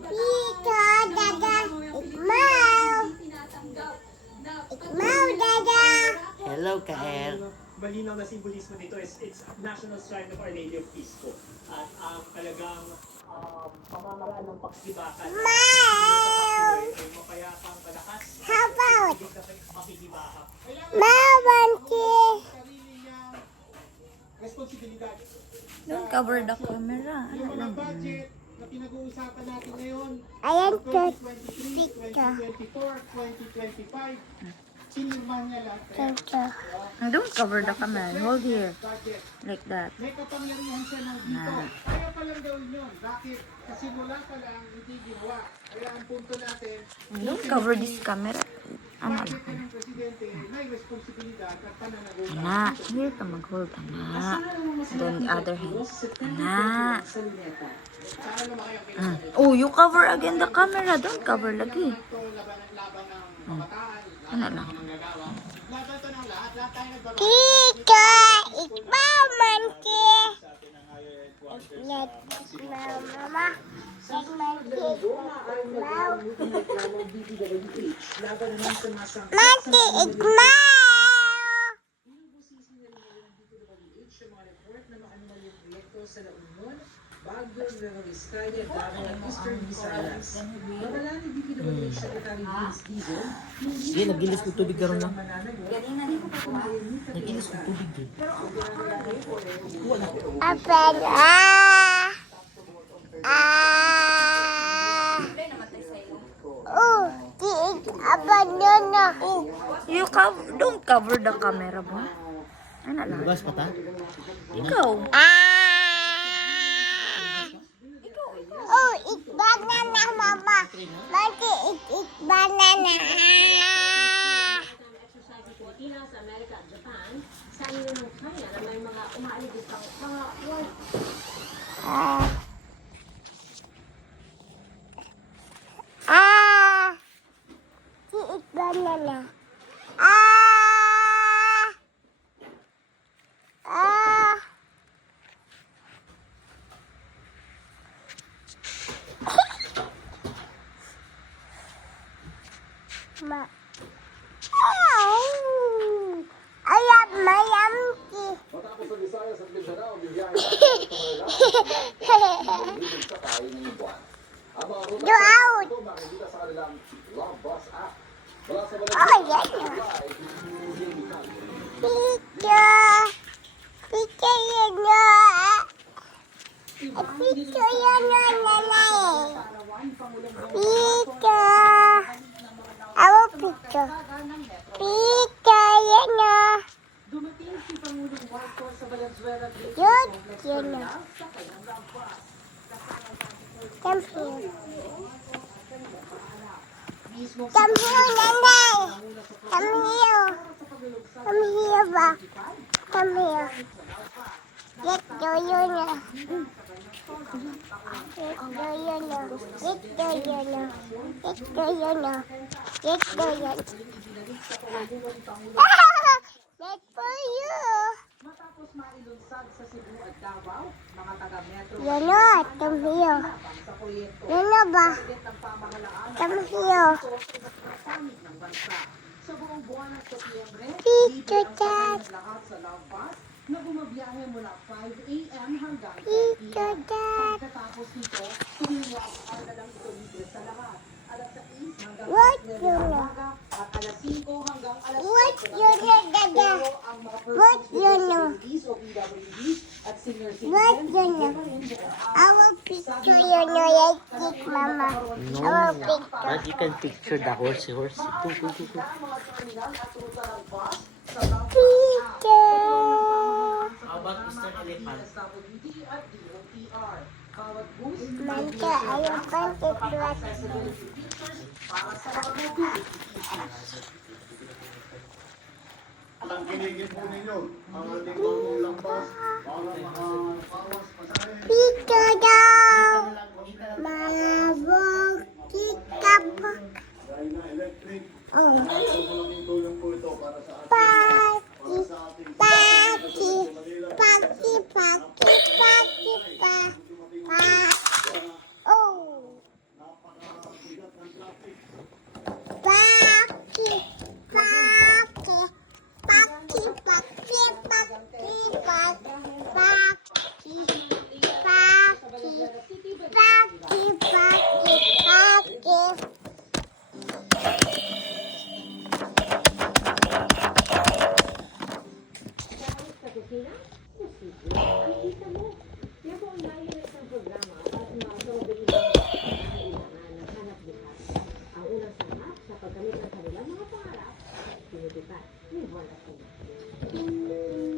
Tito, Dada, Ikmaw. Ikmaw, Dada. Hello, Kael. Malinaw na simbolismo dito is it's National Shrine of Our Lady of Peace po. At ang talagang pamamaraan ng pakikibakan Mau. ay mapayapang malakas How about hindi ka pakikibaka. Mawanti? Responsibilidad. Don't cover the camera. Yung mga budget na pinag-uusapan natin ngayon, Ayan to, 2023, 2024, 2025, sinirman niya lahat. Tito. Don't cover the camera. Hold here. Budget. Like that. May kapangyarihan siya ng dito. Kaya palang gawin yun. Bakit? Kasi mula pa lang hindi ginawa. Kaya ang punto natin, Don't cover this camera. bakit ng presidente may responsibilidad at pananagutan. Ana, here ka mag-hold. Ana. Then the other hand. Ana. Oh, you cover again the camera. Don't cover lagi. Ito laban ng pamataan. Ano lang. Laban ito ng lahat. Lahat tayo nagbabago. Tito, Ikmaw, Manti. Ikmaw, Mama. Manti, Ikmaw. Manti, Ikmaw. Bago ng Vizcaya, Davao at Eastern Visayas. Nawala ni DPWH Secretary Vince Dizon, Sige, nagilis ko tubig karon lang. Nagilis ko tubig din. Apen, Oh, tiig, abanana. Oh, you cover. Don't cover the camera, boy. Ano lang. Bugas pa ta? Ikaw. Oh, eat banana, Mama. Manti, eat banana. Pilipinas, Amerika at Japan, sa inyo ng China na may mga umaalibisang mga Eat banana. Ma. Ayam, mayam. Matapos sa Visayas at Mindanao, bibiyahe sa Manila sa kain ng buwan. Ang mga ruta Do out. ito makikita sa kanilang Love Bus app. Mula sa Oh, yes. Picture. Picture yun na. Picture yun na, nanay. Picture. Ako picture. Picture yun na. dumating si Pangulong Marcos sa Valenzuela Yun, yun na. Come here. Come here, nanay. Come here. Come here ba? Come here. Get do yun na. Get do yun na. Get do yun na. Get do yun na. Get do yun. Get for you. Matapos mailunsad sa Cebu at Davao, mga taga-metro Yun na, come here. sa proyekto Yun na ba? ng pamahalaan Come here. ng bansa. Sa buong buwan ng Setyembre, Picture that. lahat sa Love Bus na bumabiyahe mula 5 a.m. hanggang 10 Picture p.m. that. Pagkatapos nito, tuwing ang na lang ito libre sa lahat. Alas 6 hanggang What 9 yun ng na? umaga at alas 5 hanggang alas What 8 ng yun na, gabi. dada? Pero ang mga What persons with yun na? disabilities o PWDs at senior What citizens, yun na? Our picture yun na, like it, Mama. Our picture. But you can picture the horsey. Go. Picture. How about Mr. Elephant? Manta, ayaw pang picture. Ang kinigin po ninyo, ang ating pangulang bus, para makapawas pasahe. Picture daw. Malabog kita pa. Dahil na electric, Oh. malaking tulong po ito para sa ating Paki, sa ating paki, paki, paki, paki, pa. Pa. Oh. debat ni Juan Aquino.